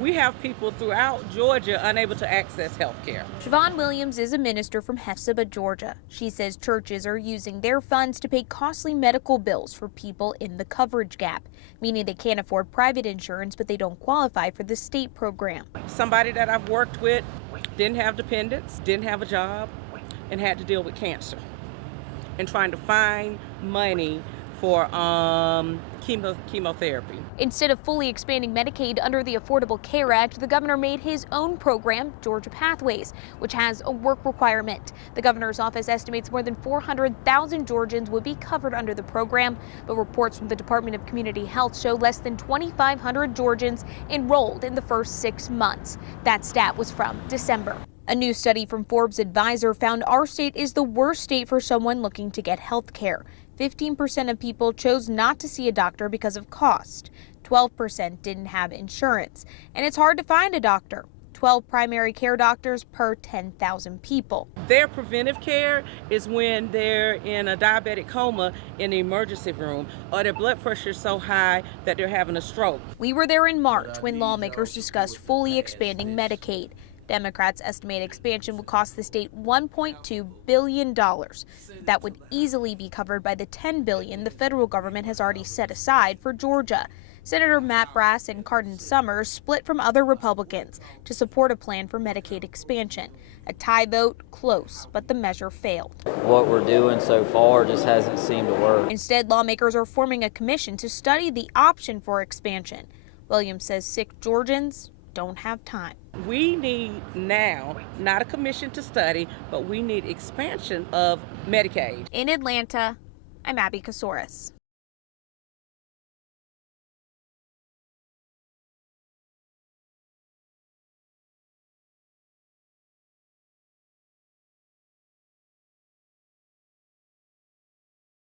We have people throughout Georgia unable to access health care. Siobhan Williams is a minister from Hephzibah, Georgia. She says churches are using their funds to pay costly medical bills for people in the coverage gap, meaning they can't afford private insurance, but they don't qualify for the state program. Somebody that I've worked with didn't have dependents, didn't have a job, and had to deal with cancer and trying to find money for chemotherapy. Instead of fully expanding Medicaid under the Affordable Care Act, the governor made his own program, Georgia Pathways, which has a work requirement. The governor's office estimates more than 400,000 Georgians would be covered under the program, but reports from the Department of Community Health show less than 2,500 Georgians enrolled in the first 6 months. That stat was from December. A new study from Forbes Advisor found our state is the worst state for someone looking to get health care. 15% of people chose not to see a doctor because of cost. 12% didn't have insurance. And it's hard to find a doctor. 12 primary care doctors per 10,000 people. Their preventive care is when they're in a diabetic coma in the emergency room, or their blood pressure is so high that they're having a stroke. We were there in March when lawmakers discussed fully expanding Medicaid. Democrats estimate expansion would cost the state $1.2 billion. That would easily be covered by the $10 billion the federal government has already set aside for Georgia. Senator Matt Brass and Cardin Summers split from other Republicans to support a plan for Medicaid expansion. A tie vote, close, but the measure failed. What we're doing so far just hasn't seemed to work. Instead, lawmakers are forming a commission to study the option for expansion. Williams says sick Georgians don't have time. We need now, not a commission to study, but we need expansion of Medicaid. In Atlanta, I'm Abby Casores.